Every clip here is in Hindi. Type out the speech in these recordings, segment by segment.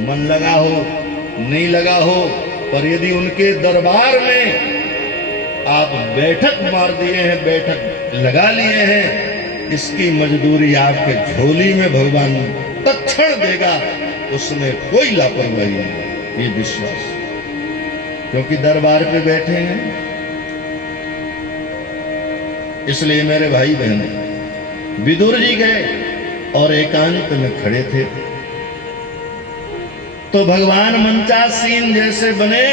मन लगा हो नहीं लगा हो, पर यदि उनके दरबार में आप बैठक मार दिए हैं, बैठक लगा लिए हैं, इसकी मजदूरी आपके झोली में भगवान तत्क्षण देगा, उसमें कोई लापरवाही नहीं, ये विश्वास, क्योंकि दरबार पे बैठे हैं। इसलिए मेरे भाई बहन, विदुर जी गए और एकांत में खड़े थे, तो भगवान मंचासीन जैसे बने।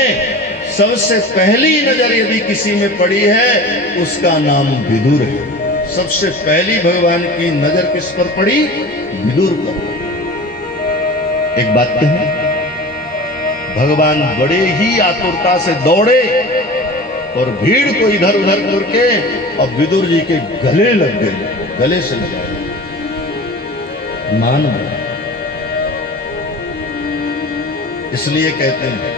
सबसे पहली नजर यदि किसी में पड़ी है, उसका नाम विदुर है। सबसे पहली भगवान की नजर किस पर पड़ी? विदुर पर। एक बात कहें, भगवान बड़े ही आतुरता से दौड़े और भीड़ को इधर उधर करके और विदुर जी के गले लग गए, गले से लगाए। मान गए। इसलिए कहते हैं,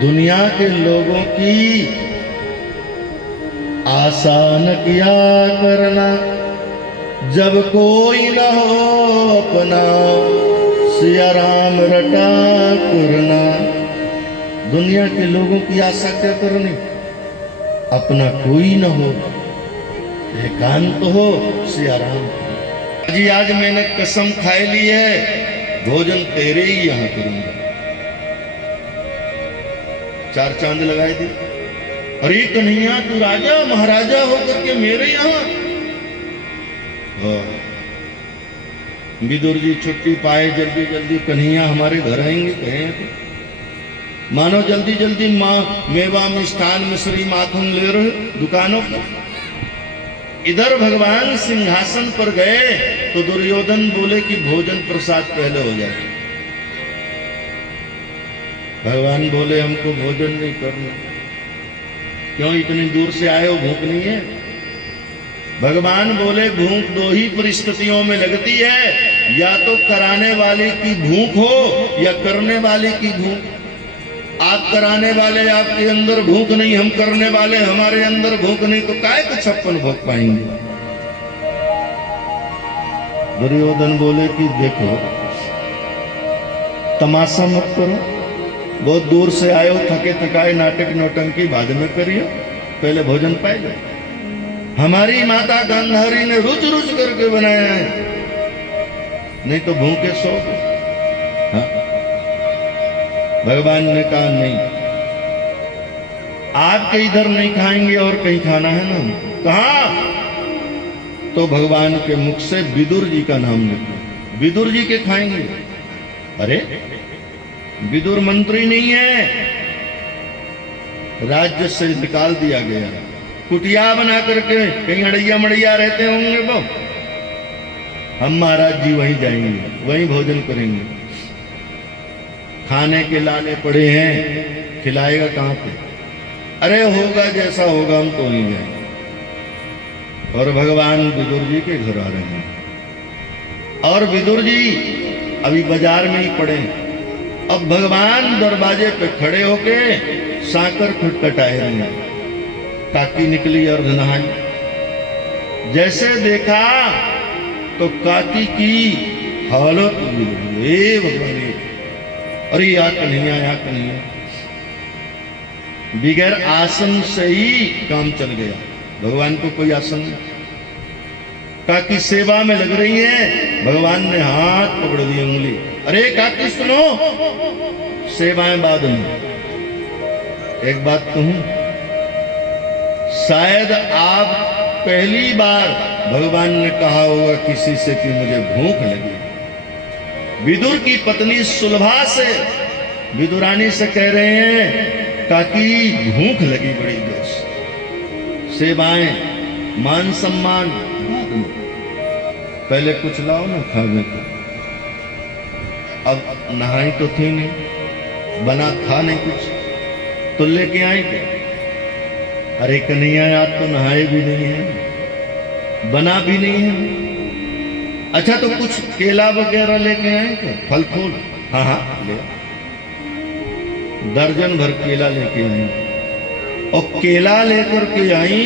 दुनिया के लोगों की आसान किया करना, जब कोई न हो अपना, सिया राम रटा करना। दुनिया के लोगों की आशा क्या करनी? अपना कोई न हो, एकांत हो, सिया राम। जी आज मैंने कसम खाई ली है, भोजन तेरे ही यहां करूंगा। 4 चांद लगाए थे। अरे कन्हैया, तू राजा महाराजा होकर के मेरे यहां। विदुर जी छुट्टी पाए, जल्दी जल्दी कन्हैया हमारे घर आएंगे, कहें तो मानो जल्दी जल्दी मेवा मिष्ठान मिश्री माखन ले रहे दुकानों पर। इधर भगवान सिंहासन पर गए तो दुर्योधन बोले कि भोजन प्रसाद पहले हो जाए। भगवान बोले हमको भोजन नहीं करना। क्यों? इतनी दूर से आए हो, भूख नहीं है? भगवान बोले भूख 2 ही परिस्थितियों में लगती है, या तो कराने वाले की भूख हो या करने वाले की भूख। आप कराने वाले, आपके अंदर भूख नहीं, हम करने वाले, हमारे अंदर भूख नहीं, तो काय को 56 भोग पाएंगे। दुर्योधन बोले कि देखो, तमाशा मत करो, बहुत दूर से आए हो, थके थकाए नाटक नौटंकी बाद में करियो, पहले भोजन पाए जाए। हमारी माता गांधारी ने रुच रुच करके बनाया है, नहीं तो भूखे सो गए। भगवान ने कहा नहीं, आपके इधर नहीं खाएंगे और कहीं खाना है ना। कहा? तो भगवान के मुख से विदुर जी का नाम निकला, विदुर जी के खाएंगे। अरे विदुर मंत्री नहीं है, राज्य से निकाल दिया गया, कुटिया बना करके कहीं अड़ैया मड़ैया रहते होंगे वो। हम महाराज जी वहीं जाएंगे, वहीं भोजन करेंगे। खाने के लाले पड़े हैं, खिलाएगा कहां पे? अरे होगा जैसा होगा, हम तो वहीं जाएंगे। और भगवान विदुर जी के घर आ रहे हैं, और विदुर जी अभी बाजार में ही पड़े। अब भगवान दरवाजे पे खड़े होके साकर खटखटाए रहे हैं। काकी निकली और नहाई। जैसे देखा तो काकी की हालत बिगड़ी। भगवान, अरे या कन्हैया, या कन्हैया। बिगैर आसन से ही काम चल गया। भगवान को कोई आसन नहीं। काकी सेवा में लग रही है, भगवान ने हाथ पकड़ दी, उंगली। अरे काकी सुनो, सेवाएं बाद में। एक बात कहूं, शायद आप पहली बार भगवान ने कहा होगा किसी से कि मुझे भूख लगी। विदुर की पत्नी सुलभा से विदुरानी से कह रहे हैं, काकी भूख लगी बड़ी जोर से। सेवाएं, मान सम्मान बाद में, पहले कुछ लाओ ना खाने को। अब नहाई तो थी नहीं, बना था नहीं कुछ, तो लेके आई क्या? अरे कन्हैया, आज तो नहाए भी नहीं है, बना भी नहीं है। अच्छा तो कुछ केला वगैरह लेके आए क्या? फल फूल? हाँ हाँ ले। दर्जन भर केला लेके आई, और केला लेकर के आई,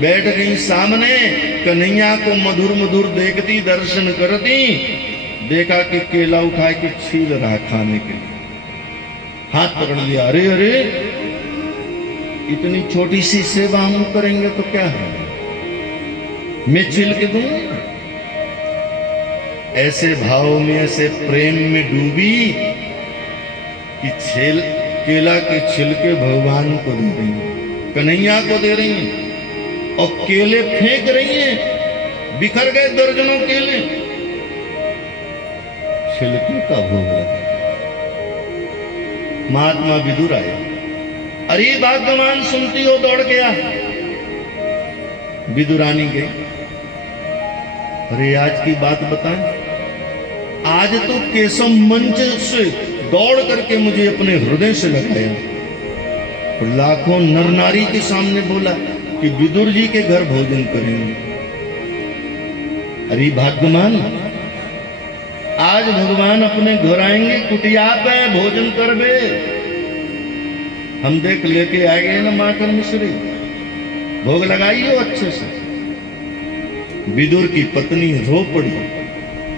बैठ गई सामने। कन्हैया को मधुर मधुर देखती, दर्शन करती, देखा कि केला उठा के छील रहा खाने के लिए, हाथ पकड़ लिया, अरे अरे इतनी छोटी सी सेवा हम करेंगे तो क्या है, मैं छिल के दूंगा। ऐसे भाव में, ऐसे प्रेम में डूबी कि केला के छिलके भगवान को दे रही हैं, कन्हैया को दे रही हैं, और केले फेंक रही हैं, बिखर गए दर्जनों केले, छिलके का भोग लगा। महात्मा विदुर आए, अरे भाग्यवान सुनती हो, दौड़ गया। विदुरानी गई, अरे आज की बात बताएं, आज तो केशव मंच से दौड़ करके मुझे अपने हृदय से लगाया और लाखों नर नारी के सामने बोला कि विदुर जी के घर भोजन करेंगे। अरे भाग्यवान, आज भगवान अपने घर आएंगे, कुटिया पे भोजन करबे। हम देख लेके आ गए ना माखन मिश्री, भोग लगाइयो अच्छे से। विदुर की पत्नी रो पड़ी,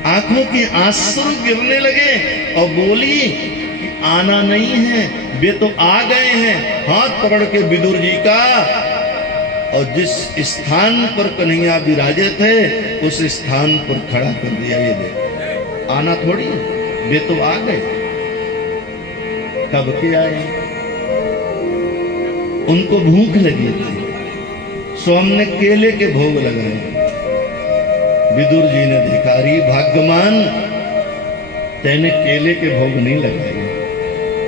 आंखों के आंसू गिरने लगे और बोली कि आना नहीं है, वे तो आ गए हैं। हाथ पकड़ के विदुर जी का, और जिस स्थान पर कन्हैया विराजे थे उस स्थान पर खड़ा कर दिया। ये देख, आना थोड़ी, वे तो आ गए। कब के आए? उनको भूख लगी थी, सो हमने केले के भोग लगाए। विदुर जी ने देखा, अरे भाग्यवान, तेने केले के भोग नहीं लगाए,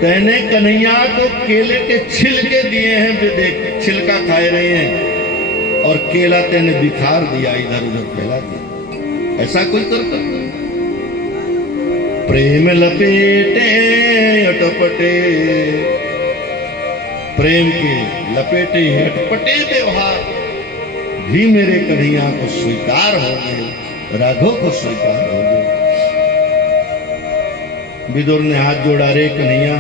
तेने कन्हैया को केले के छिलके दिए हैं। वे देख, छिलका खाए रहे हैं, और केला तेने बिखार दिया, इधर उधर फैला दिया। ऐसा कोई करता? प्रेम लपेटे अटपटे, प्रेम के लपेटे अटपटे व्यवहार भी मेरे कन्हैया को स्वीकार हो गए, राघव को स्वीकार हो गए। विदुर ने हाथ जोड़ा, रे कन्हैया,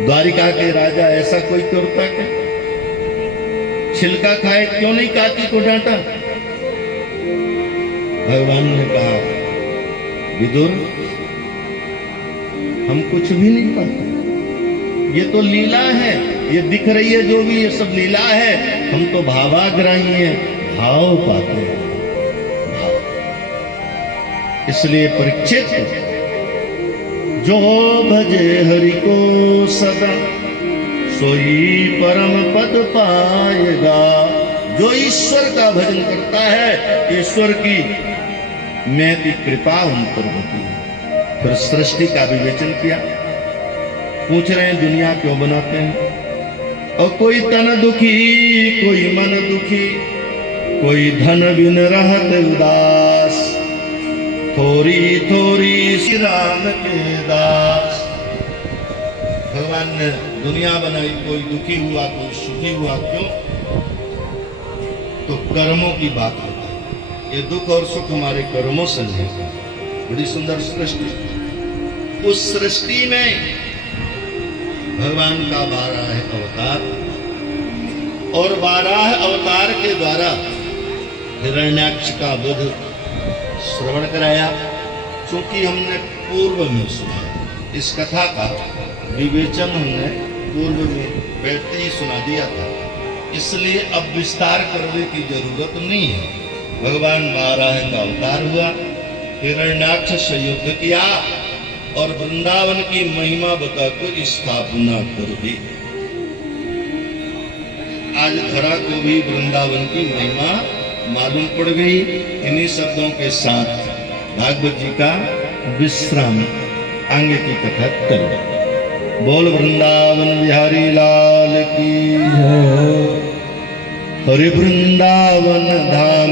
द्वारिका के राजा ऐसा कोई करता क्या? छिलका खाए, क्यों नहीं काकी को डांटा? भगवान ने कहा, विदुर, हम कुछ भी नहीं पाते, ये तो लीला है, ये दिख रही है जो भी, ये सब लीला है। हम तो भावाग्राही हैं, भाव पाते हैं, भाव। इसलिए परीक्षित, जो भजे हरि को सदा सोई परम पद पाएगा। जो ईश्वर का भजन करता है, ईश्वर की महती कृपा उन पर होती है। फिर सृष्टि का विवेचन किया, पूछ रहे हैं दुनिया क्यों बनाते हैं, और कोई तन दुखी, कोई मन दुखी, कोई धन बिन रहत उदास, थोड़ी थोड़ी श्री राम के दास। भगवान ने दुनिया बनाई, कोई दुखी हुआ, कोई सुखी हुआ, क्यों? तो कर्मों की बात होती है। ये दुख और सुख हमारे कर्मों से है। बड़ी सुंदर सृष्टि, उस सृष्टि में भगवान का 12 अवतार, और 12 अवतार के द्वारा हिरण्याक्ष का वध श्रवण कराया। क्योंकि हमने पूर्व में सुना, इस कथा का विवेचन हमने पूर्व में बैठते ही सुना दिया था, इसलिए अब विस्तार करने की जरूरत नहीं है। भगवान 12 का अवतार हुआ, हिरण्याक्ष से युद्ध किया और वृंदावन की महिमा बताकर स्थापना कर दी। आज धरा को भी वृंदावन की महिमा मालूम पड़ गई। इन्हीं शब्दों के साथ भागवत जी का विश्राम, आगे की कथा करो। बोल वृंदावन बिहारी लाल की, हरे वृंदावन धाम।